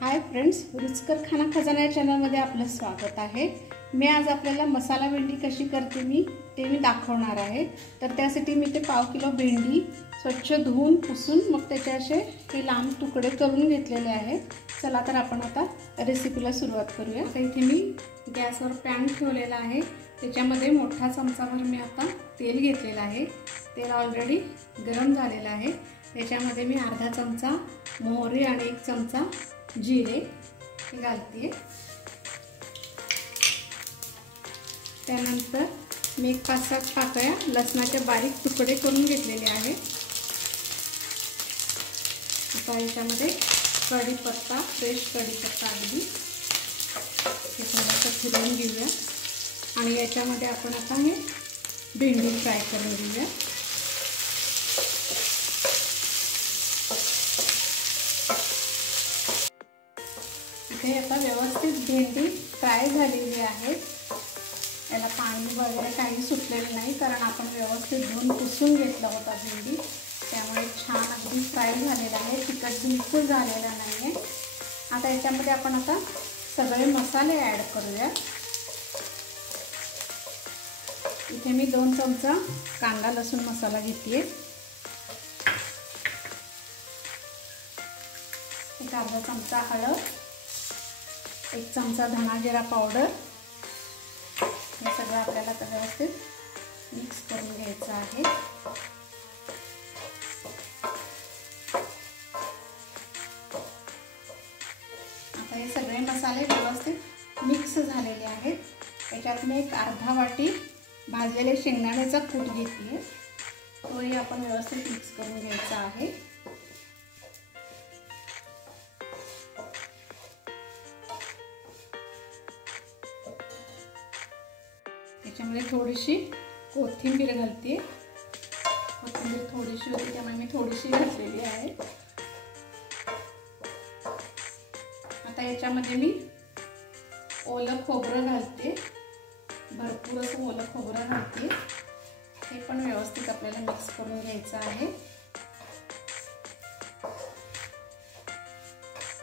Hi friends, रुचकर खाना खजाना या चॅनलमध्ये आपलं स्वागत आहे। मी आज आपल्याला मसाला भेंडी कशी करते मी दाखवणार आहे। तर त्यासाठी मी ते पाव किलो भेंडी स्वच्छ धुवून पुसून मग त्याचे असे हे लांब तुकडे करून घेतलेले आहेत। चला तर आपण आता रेसिपीला सुरुवात करूया। आता इथे मी गॅसवर पॅन ठेवलेला आहे, त्याच्यामध्ये मोठा चमचाभर मी आता तेल घेतलेला आहे। तेल ऑलरेडी गरम झालेलं आहे। त्याच्यामध्ये मी अर्धा चमचा मोहरी आणि 1 चमचा जिरे घालते। त्यानंतर मी 5-7 पाकळ्या लसणाचे बारीक तुकडे करून घेतलेले आहेत। आता याच्यामध्ये कढीपत्ता, फ्रेश कढीपत्ता अगदी हे थोडंसं फिरवून घेऊया आणि याच्यामध्ये आपण आता हे भेंडी फ्राय करून घेऊया। इथे आता व्यवस्थित भेंडी फ्राय झालेली आहे। याला पाणी वगैरे काही सुटलेलं नाही, कारण आपण व्यवस्थित धुवून पुसून घेतला होता भेंडी, त्यामुळे छान अगदी फ्राय झालेला आहे। तिखट बिलकुल झालेला नाही आहे। आता याच्यामध्ये आपण आता सगळे मसाले ॲड करूया। इथे मी 2 चमचा कांदा लसूण मसाला घेतली, 1 अर्धा चमचा हळद, 1 चमचा धना जिरा पावडर, हे सगळं आपल्याला आता व्यवस्थित मिक्स करून घ्यायचं आहे। आता हे सगळे मसाले व्यवस्थित मिक्स झालेले आहेत। त्याच्यात मी 1 अर्धा वाटी भाजलेले शेंगदाण्याचा कूट घेतली, तोही आपण व्यवस्थित मिक्स करून घ्यायचा आहे। त्याच्यामध्ये थोडीशी कोथिंबीर घालते। कोथिंबीर थोडीशी होती त्यामुळे मी थोडीशी घातलेली आहे। आता याच्यामध्ये मी ओलं खोबरं घालते, भरपूर असं ओलं खोबरं घालते। हे पण व्यवस्थित आपल्याला मिक्स करून घ्यायचं आहे।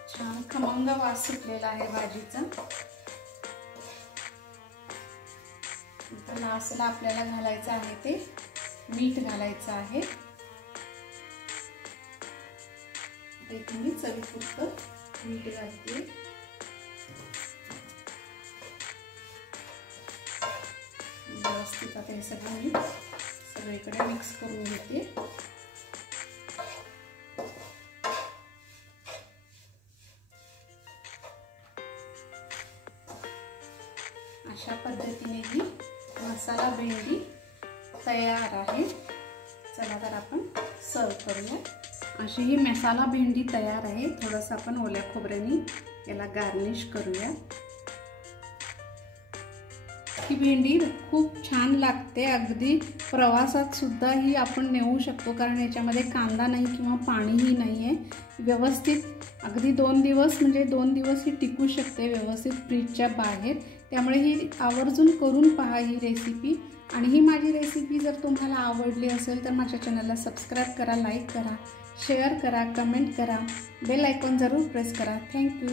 छान खमंग वास सुटलेला आहे भाजीचा। लास्टला आपल्याला घालायचं आहे ते मीठ घालायचं आहे। इथे मी चवीपुरतं मीठ घालते। व्यवस्थित आता हे सगळं मी सगळीकडे मिक्स करून घेते। अशा पद्धतीने ही मसाला भेंडी तयार आहे। चला तर आपण सर्व करूया। अशी ही मसाला भेंडी तयार आहे। थोडंसं आपण ओल्या खोबऱ्याने याला गार्निश करूया। ही भेंडी खूप छान लागते, अगदी प्रवासात सुद्धा ही आपण नेऊ शकतो, कारण याच्यामध्ये कांदा नाही किंवा पाणीही नाही आहे। व्यवस्थित अगदी 2 दिवस म्हणजे 2 दिवस ही टिकू शकते व्यवस्थित फ्रीजच्या बाहेर। त्यामुळे ही आवर्जून करून पहा ही रेसिपी। आणि ही माझी रेसिपी जर तुम्हाला आवडली असेल तर माझ्या चॅनलला सबस्क्राईब करा, लाईक करा, शेअर करा, कमेंट करा, बेल आयकॉन जरूर प्रेस करा। थँक्यू।